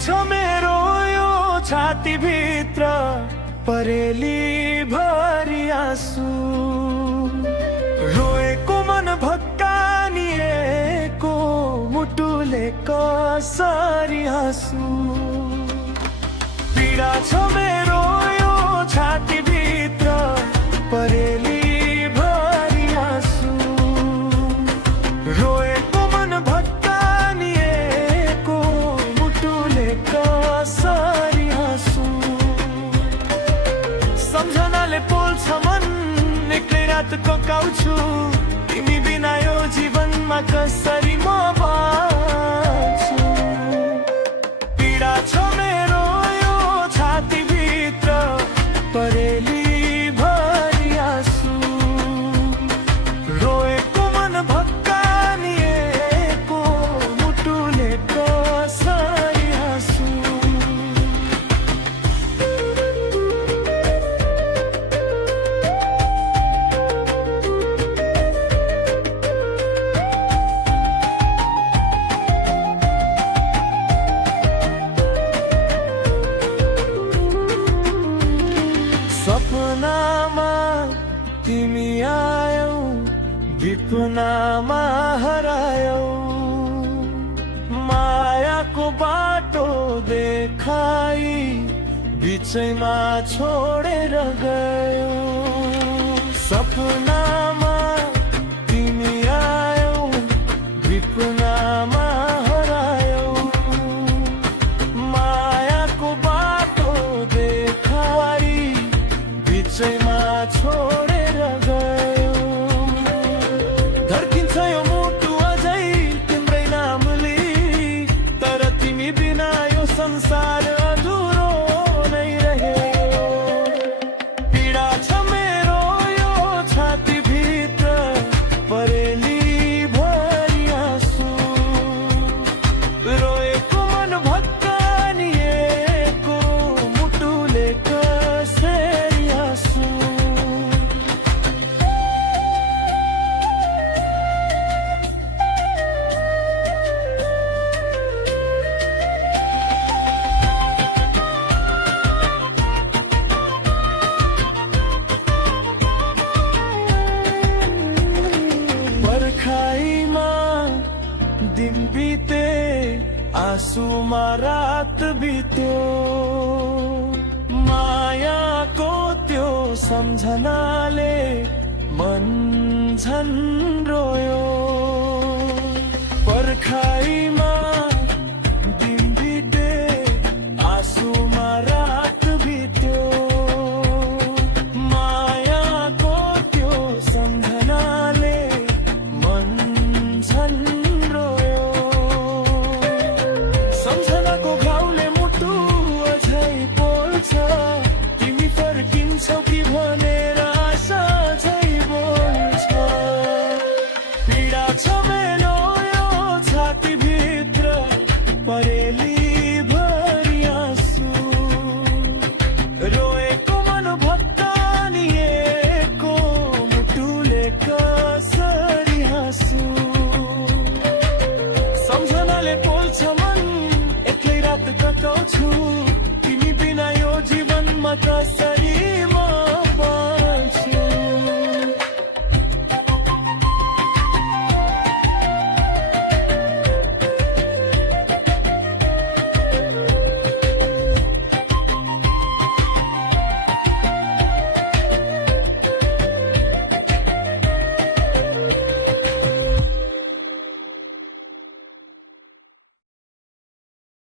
छ मेरो यो छाती भित्र परेली भरि आँसु रोएको मन भक्कानिएको मुटुले कसरी हाँसु पीडा छ मेरो यो छाती भित्र परेली भरि आँसु रोएको मन भक्कानिएको मुटुले कसरी हाँसु सम्झनाले पोल्छ मन एक्लै रात ककाउँछु तिमी बिना यो जीवनमा कसरी म बाँच्छु पीडा छ मेरो यो छाती भित्र परेली भरि आँसु रोएको मन भक्कानिएको मुटुले कसरी हाँसु सपनामा तिमी आयौ विपनामा हरायौ मायाको बाटो देखाई बिचैमा छोडेर गयो सपनामा तिमी आयौ विपनामा हरायौ मायाको बाटो देखाई बिचैमा छोडेर गयो धर्किन्छ यो मुटु अझै तिम्रै नामले तर तिमी बिना यो संसार अधुरो नै रह्यो पीडा छ मेरो यो छाती भित्र परेली भरि आँसु रोएको मन भक्कानिएको मुटुले कसरी हाँसु पर्खाइमा दिन बिते आँसुमा रात बित्यो मायाको त्यो सम्झनाले मन झन् रोयो पर्खाइमा दिन बिते आँसुमा रात बित्यो मायाको त्यो सम्झनाले मन झन् रोयो सम्झनाको घाउले मुटु अझै पोल्छ तिमी फर्किन्छौ कि भनेर आशा झै बोल्छ पीडा छ मेरो यो छाती भित्र परेली भरि आँसु रोएको मन भक्कानिएको मुटुले कसरी हाँसु सम्झनाले पोल्छ मन एक्लै रात कटाउँछु तिमी बिना यो जीवनमा कसरी